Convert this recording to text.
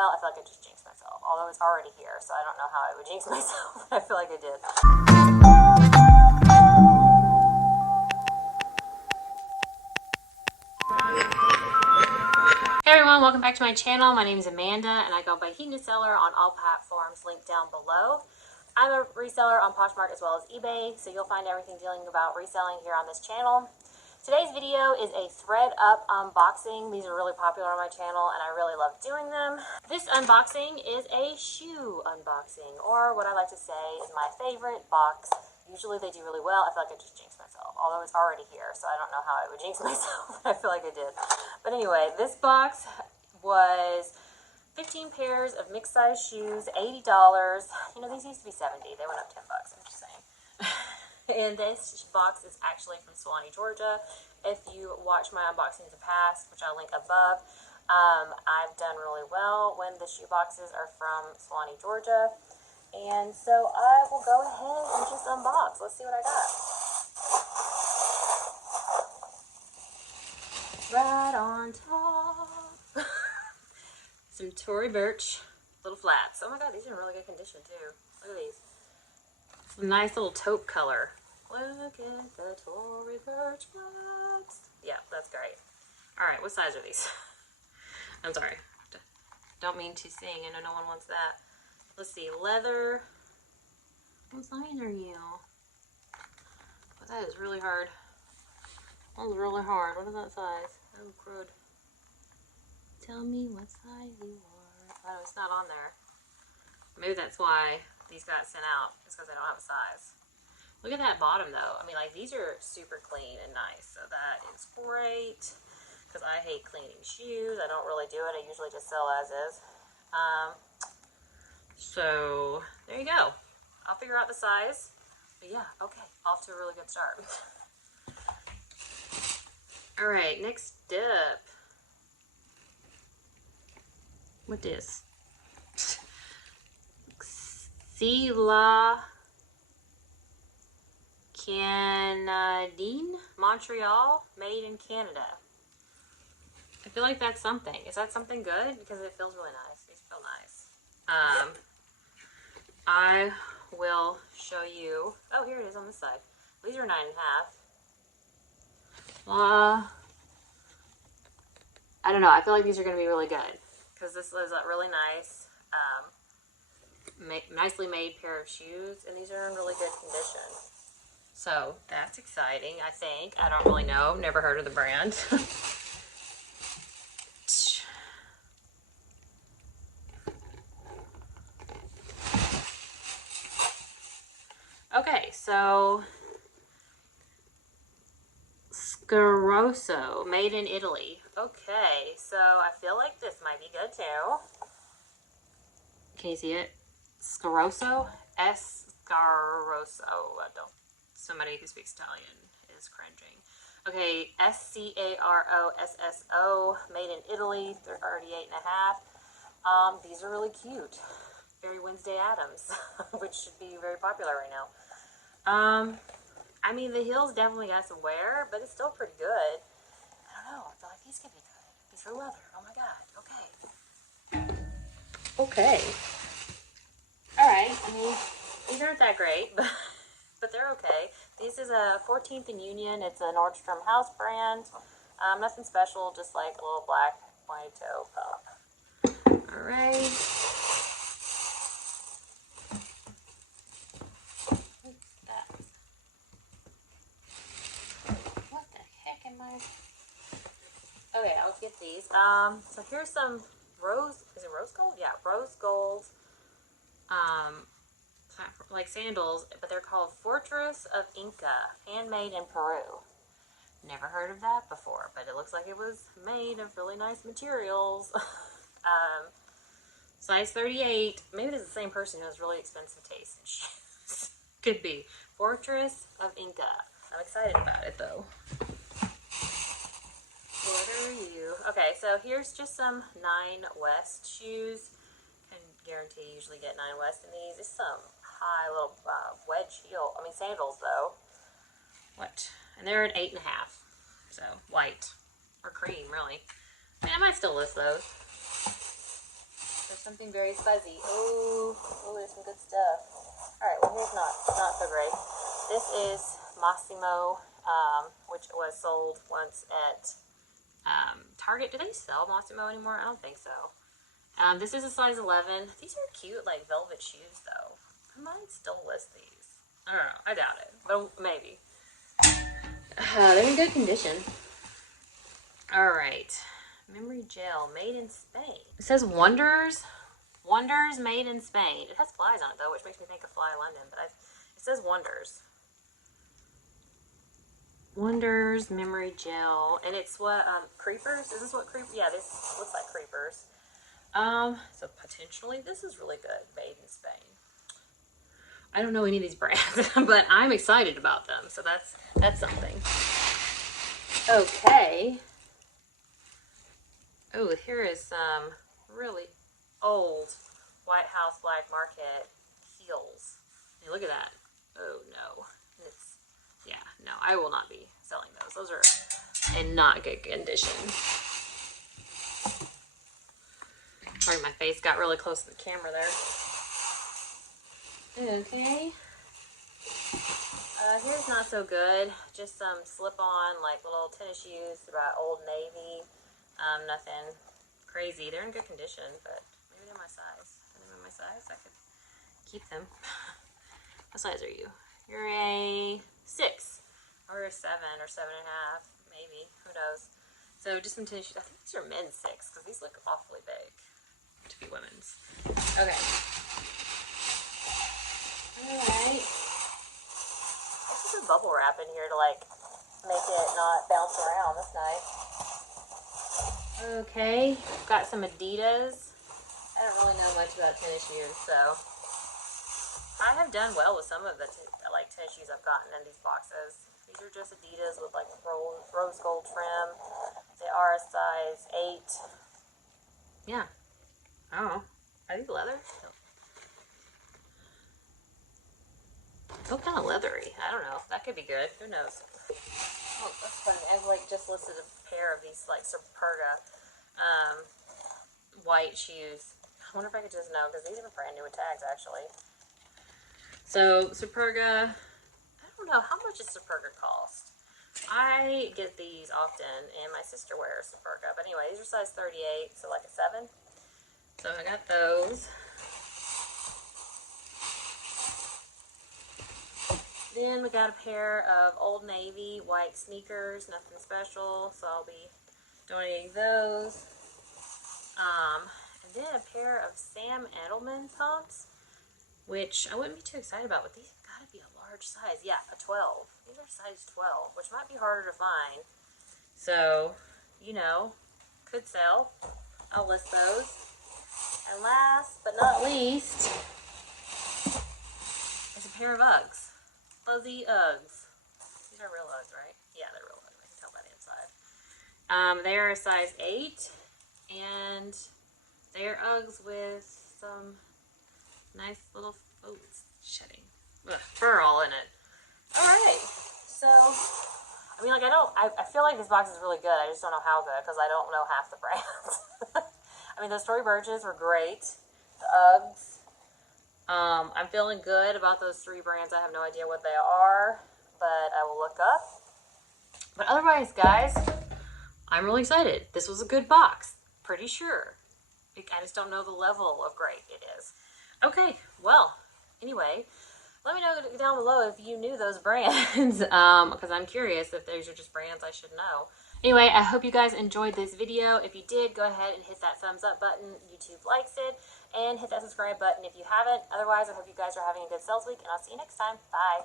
well. I feel like I just jinxed myself. Although it's already here, so I don't know how I would jinx myself, but I feel like I did. Hey everyone, welcome back to my channel. My name is Amanda, and I go by HedonistSeller on all platforms linked down below. I'm a reseller on Poshnmark as well as eBay, so you'll find everything dealing about reselling here on this channel. Today's video is a Thredup unboxing. These are really popular on my channel and I really love doing them. This unboxing is a shoe unboxing, or what I like to say is my favorite box. Usually they do really well. I feel like I just jinxed myself, although it's already here, so I don't know how I would jinx myself, but I feel like I did. But anyway, this box was 15 pairs of mixed size shoes, $80. You know, these used to be $70. They went up $10, I'm just saying. And this box is actually from Suwanee, Georgia. If you watch my unboxings in the past, which I'll link above, I've done really well when the shoe boxes are from Suwanee, Georgia. And so I will go ahead and just unbox. Let's see what I got. Right on top. Some Tory Burch little flats. Oh my god, these are in really good condition too. Look at these. Some nice little taupe color. Look at the Tory Burch flats. Yeah, that's great. Alright, what size are these? I'm sorry. Don't mean to sing. I know no one wants that. Let's see. Leather. What size are you? Well, that is really hard. That was really hard. What is that size? Oh, crud. Tell me what size you are. Oh, it's not on there. Maybe that's why these got sent out. It's because I don't have a size. Look at that bottom though. I mean, like, these are super clean and nice, so that is great. Because I hate cleaning shoes. I don't really do it. I usually just sell as is. So there you go. I'll figure out the size. But yeah, okay. Off to a really good start. All right, next up. What is? Canadian, Montreal, made in Canada. I feel like that's something. Is that something good? Because it feels really nice. These feel nice. I will show you. Oh, here it is on this side. These are 9.5. I don't know. I feel like these are going to be really good because this is a really nice, nicely made pair of shoes, and these are in really good condition. So that's exciting, I think. I don't really know. Never heard of the brand. Okay, so Scaroso, made in Italy. Okay, so I feel like this might be good too. Can you see it? Scaroso? Scaroso. I don't. Somebody who speaks Italian is cringing. Okay, Scarosso, made in Italy, 38.5. These are really cute. Very Wednesday Addams, which should be very popular right now. I mean, the heels definitely got some wear, but it's still pretty good. I don't know. I feel like these could be good. These are leather. Oh my god. Okay. Okay. Alright. I mean, these aren't that great, but they're okay. This is a 14th and Union. It's a Nordstrom House brand. Nothing special, just like a little black pointy toe pump. Alright. Okay, I'll get these. So here's some rose, is it rose gold? Yeah, rose gold, like sandals, but they're called Fortress of Inca, handmade in Peru. Never heard of that before, but it looks like it was made of really nice materials. Size 38. Maybe it's the same person who has really expensive taste in shoes. Could be. Fortress of Inca. I'm excited about it though. What are you? Okay, so here's just some 9 West shoes. Can guarantee you usually get 9 West in these. It's some high little wedge heel. I mean sandals though. What? And they're at 8.5. So white or cream, really. I mean, I might still list those. They're something very fuzzy. Oh, there's some good stuff. Alright, well here's not so great. This is Massimo, which was sold once at Target. Do they sell Massimo anymore? I don't think so. This is a size 11. These are cute, like velvet shoes though. I might still list these. I don't know. I doubt it, but maybe. They're in good condition. Alright. Memory gel made in Spain. It says Wonders made in Spain. It has flies on it though, which makes me think of Fly London, but it says Wonders. Wonders memory gel, and it's what creepers. Is this what creepers? Yeah, this looks like creepers. So potentially this is really good. Made in Spain. I don't know any of these brands, but I'm excited about them. So that's something. Okay. Oh, here is some really old White House Black Market heels. Hey, look at that. Oh no. No, I will not be selling those. Those are in not good condition. Sorry, my face got really close to the camera there. Okay. Here's not so good. Just some slip-on, like little tennis shoes about Old Navy. Nothing crazy. They're in good condition, but maybe they're my size. Are they my size? I could keep them. What size are you? You're a 6. Or a 7 or 7.5, maybe. Who knows? So just some tennis shoes. I think these are men's 6 because these look awfully big to be women's. Okay. Alright. Let's put some bubble wrap in here to like make it not bounce around. That's nice. Okay. Got some Adidas. I don't really know much about tennis shoes, so I have done well with some of the tennis shoes I've gotten in these boxes. These are just Adidas with like rose gold trim. They are a size 8. Yeah. Oh, are these leather? No. Oh, kind of leathery. I don't know. That could be good. Who knows? Oh, that's funny. I've like just listed a pair of these like Superga white shoes. I wonder if I could just know because these are brand new with tags actually. So Superga. I don't know, how much does Superga cost? I get these often, and my sister wears Superga. But anyway, these are size 38, so like a 7. So I got those. Then we got a pair of Old Navy white sneakers, nothing special, so I'll be donating those. And then a pair of Sam Edelman pumps, which I wouldn't be too excited about, but these have got to be a large size. Yeah, a 12. These are size 12, which might be harder to find. So, you know, could sell. I'll list those. And last but not least is a pair of Uggs. Fuzzy Uggs. These are real Uggs, right? Yeah, they're real Uggs. I can tell by the inside. They are a size 8, and they are Uggs with some nice little, oh, it's shedding. Ugh, fur all in it. Alright, so, I mean, like, I feel like this box is really good. I just don't know how good, because I don't know half the brands. I mean, those Tory Burches were great. The Uggs. I'm feeling good about those 3 brands. I have no idea what they are, but I will look up. But otherwise, guys, I'm really excited. This was a good box. Pretty sure. I just don't know the level of great it is. Okay, well, anyway, let me know down below if you knew those brands, because I'm curious if those are just brands I should know. Anyway, I hope you guys enjoyed this video. If you did, go ahead and hit that thumbs up button. YouTube likes it. And hit that subscribe button if you haven't. Otherwise, I hope you guys are having a good sales week, and I'll see you next time. Bye.